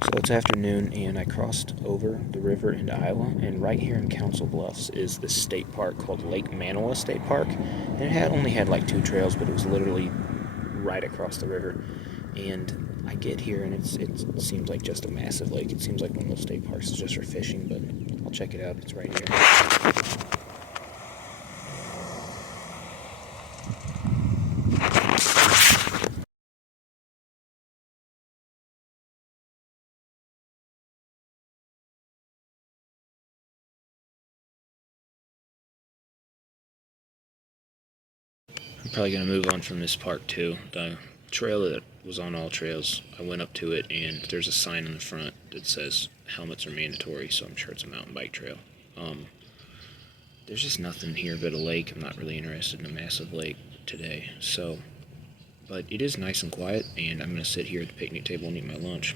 So it's afternoon, and I crossed over the river into Iowa, and right here in Council Bluffs is this state park called Lake Manawa State Park. And it only had like 2 trails, but it was literally right across the river. And I get here, and it seems like just a massive lake. It seems like one of those state parks is just for fishing, but I'll check it out. It's right here. I'm probably going to move on from this park too. The trail that was on all trails, I went up to it, and there's a sign in the front that says helmets are mandatory, so I'm sure it's a mountain bike trail. There's just nothing here but a lake. I'm not really interested in a massive lake today, but it is nice and quiet, and I'm going to sit here at the picnic table and eat my lunch.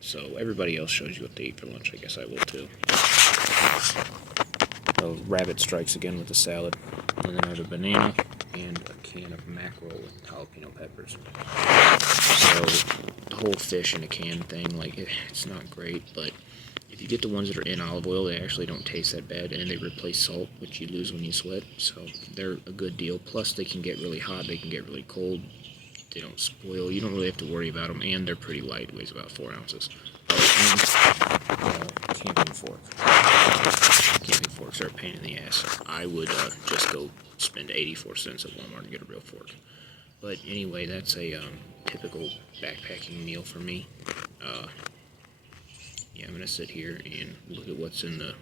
So everybody else shows you what they eat for lunch. I guess I will too. So rabbit strikes again with the salad, and then there's a banana and a can of mackerel with jalapeno peppers. So the whole fish in a can thing, like, it's not great, but if you get the ones that are in olive oil, they actually don't taste that bad, and they replace salt, which you lose when you sweat, so they're a good deal. Plus, they can get really hot, they can get really cold, they don't spoil, you don't really have to worry about them, and they're pretty light, weighs about 4 ounces. Camping fork. Camping forks are a pain in the ass. I would just go spend 84 cents at Walmart and get a real fork. But anyway, that's a typical backpacking meal for me. Yeah, I'm going to sit here and look at what's in the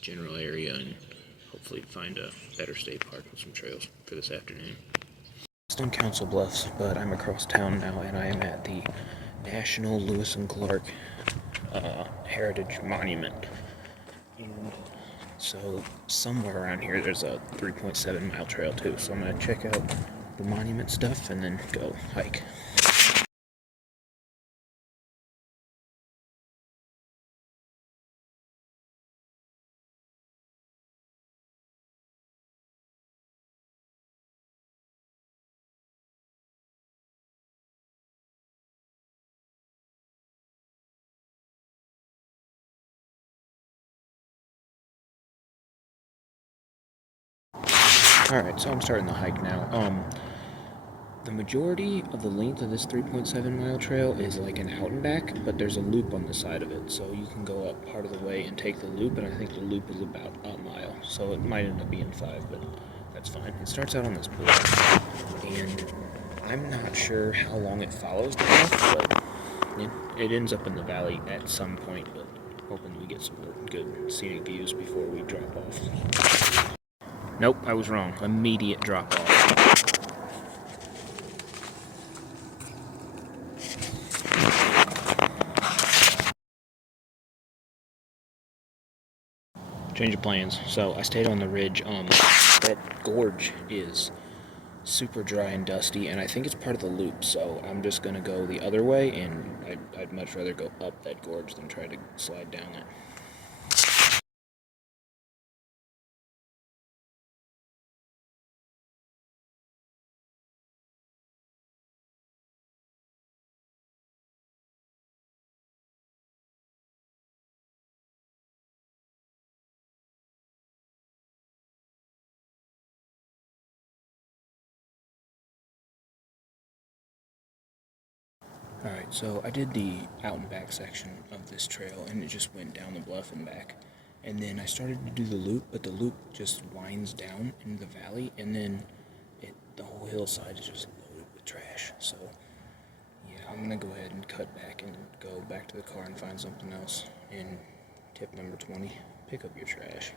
general area and hopefully find a better state park with some trails for this afternoon. Still in Council Bluffs, but I'm across town now, and I am at the National Lewis and Clark Heritage Monument. And so somewhere around here there's a 3.7 mile trail too, so I'm going to check out the monument stuff and then go hike. Alright, so I'm starting the hike now. The majority of the length of this 3.7 mile trail is like an out and back, but there's a loop on the side of it, so you can go up part of the way and take the loop, and I think the loop is about a mile, so it might end up being 5, but that's fine. It starts out on this bluff, and I'm not sure how long it follows the bluff, but it ends up in the valley at some point, but hoping we get some good scenic views before we drop off. Nope, I was wrong. Immediate drop off. Change of plans. So I stayed on the ridge. That gorge is super dry and dusty, and I think it's part of the loop, so I'm just gonna go the other way, and I'd much rather go up that gorge than try to slide down it. Alright, so I did the out and back section of this trail, and it just went down the bluff and back. And then I started to do the loop, but the loop just winds down into the valley, and then the whole hillside is just loaded with trash. So, yeah, I'm gonna go ahead and cut back and go back to the car and find something else. And tip number 20, pick up your trash.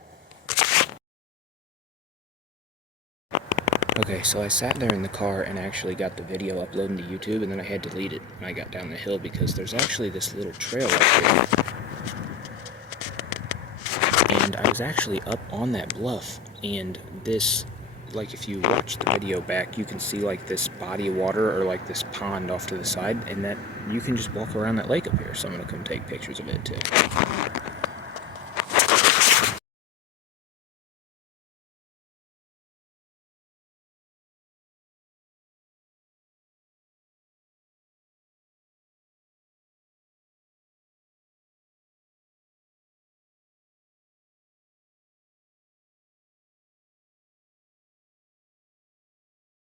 Okay, so I sat there in the car and actually got the video uploaded to YouTube, and then I had to delete it when I got down the hill because there's actually this little trail up here. And I was actually up on that bluff, and this, like, if you watch the video back, you can see like this body of water or like this pond off to the side, and that you can just walk around that lake up here, so I'm gonna come take pictures of it too.